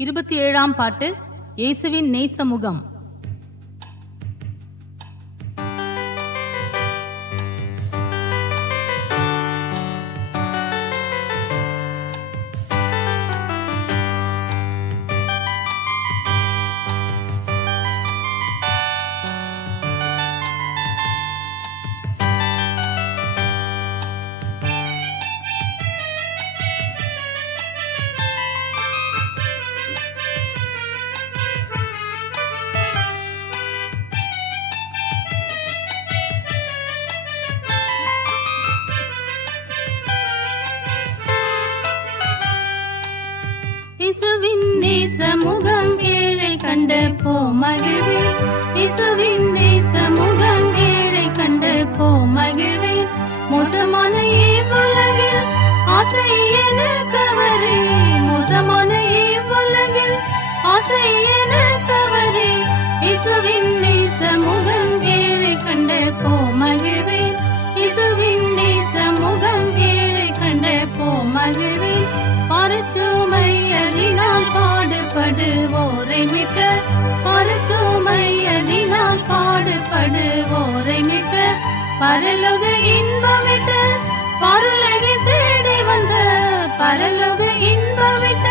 27ஆம் பாட்டு இயேசுவின் நேசமுகம். இயேசுவின் நேசமுகம் ஏழை கண்டு போ மகிழ்வே. இயேசுவின் நேசமுகம் ஏழை கண்டு போ மகிழ்வே. மோசமான இவ்வுலகில் ஆசை எனக்கவரே, மோசமான இவ்வுலகில் ஆசை எனக்கவரே. இயேசுவின் நேசமுகம் ஏழை கண்டு போ மகிழ்வே. இயேசுவின் நேசமுகம் ஏழை கண்டு போ மகிழ்வே. பரச்சுமையதினால் பாடுபடுவோரை மிக்க, பரச்சுமையதினால் பாடுபடுவோரை மிக்க, பரலோக இன்பமிட்ட பரலோகை தேடி வந்த, பரலோக இன்பமிட்ட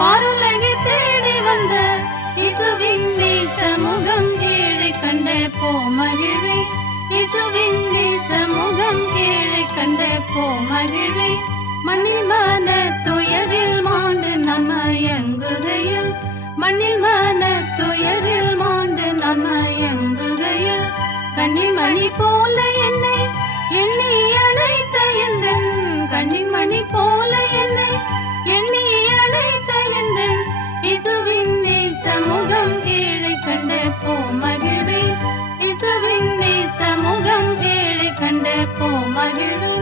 பரலோகை தேடி வந்த இயேசுவின் நேசமுகம் ஏழை கண்டு போ மகிழ்வே. இயேசுவின் நேசமுகம் ஏழை கண்டு போ மகிழ்வே. மண்ணில் மன துயரில் மாண்டு நான் மயங்குகையில், மண்ணில் மன துயரில் மாண்டு நான் மயங்குகையில், கண்ணின் மணி போல என்னை எண்ணி அழைத்த எந்தன், கண்ணின் மணி போல என்னை எண்ணி அழைத்த எந்தன் இயேசுவின் நேசமுகம் ஏழை கண்டு போ மகிழ்வே. இயேசுவின் நேசமுகம் ஏழை கண்டு போ மகிழ்வே.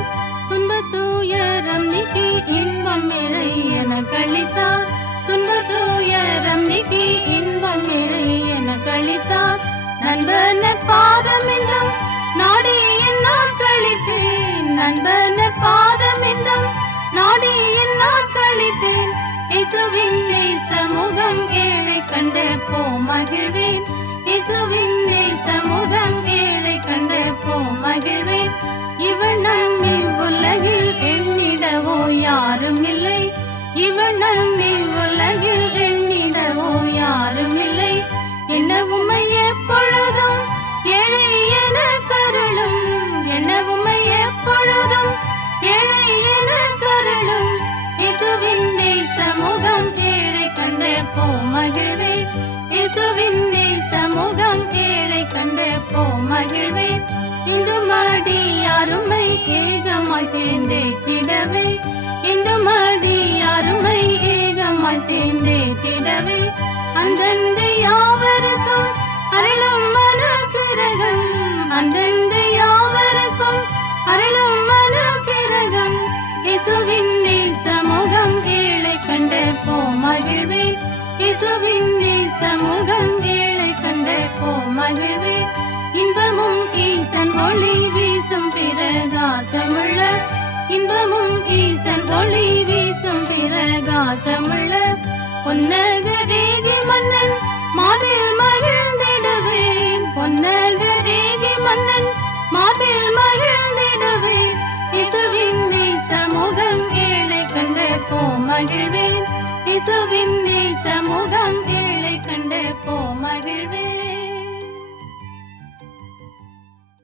துன்பத் துயரம் நீக்கி இன்பம் இழை என கழித்தார், துன்பத் துயரம் நீக்கி இன்பம் இழை என கழித்தார். நண்பன பாதம் என்றும் நாடி என் நாட்களிப்பேன், நண்பன பாதம் என்றும் நாடி என் நாட்களிப்பேன். இயேசுவின் நேசமுகம் ஏழை கண்டு போ மகிழ்வேன். இயேசுவின் நேசமுகம் ஏழை கண்டு போ மகிழ்வேன். இவன் நம்மில் உலகில் எண்ணிடவோ யாரும் இல்லை, இவன் நம்மில் உலகில் எண்ணிடவோ யாரும் இல்லை. என்ன உம்மை எப்பொழுதும் ஏழை என கருளும், என்ன உம்மை எப்பொழுதும் ஏழை என கருளும் இயேசுவின் நேசமுகம் ஏழை கண்டு போ மகிழ்வே. இயேசுவின் நேசமுகம் ஏழை கண்டு போ மகிழ்வே. இந்து மாடி அருமை ஏகமாய் சேர்ந்தேற்றிடவே, இந்து மாடி அருமை ஏகமாய் சேர்ந்தேற்றிடவே. அந்தந்த யாவருக்கும் அருளும் மனக்கிரகம், அந்தந்த யாவருக்கும் அருளும் மனக்கிரகம் இயேசுவின் நேசமுகம் ஏழை கண்டு போ மகிழ்வே. இயேசுவின் நேசமுகம் ஏழை கண்டு போ மகிழ்வே. இன்பமும் ஈசன் ஒளி வீசும் பிரகாசமுள்ள, இன்பமும் ஈசன் ஒளி வீசும் பிரகாசமுள்ள, பொன்னகரேகி மன்னன் மார்பில் மகிழ்ந்திடுவேன், பொன்னகரேகி மன்னன் மார்பில் மகிழ்ந்திடுவேன். இயேசுவின் நேசமுகம் ஏழை கண்டு போ மகிழ்வேன். இயேசுவின் நேசமுகம் ஏழை கண்டு போ மகிழ்வேன்.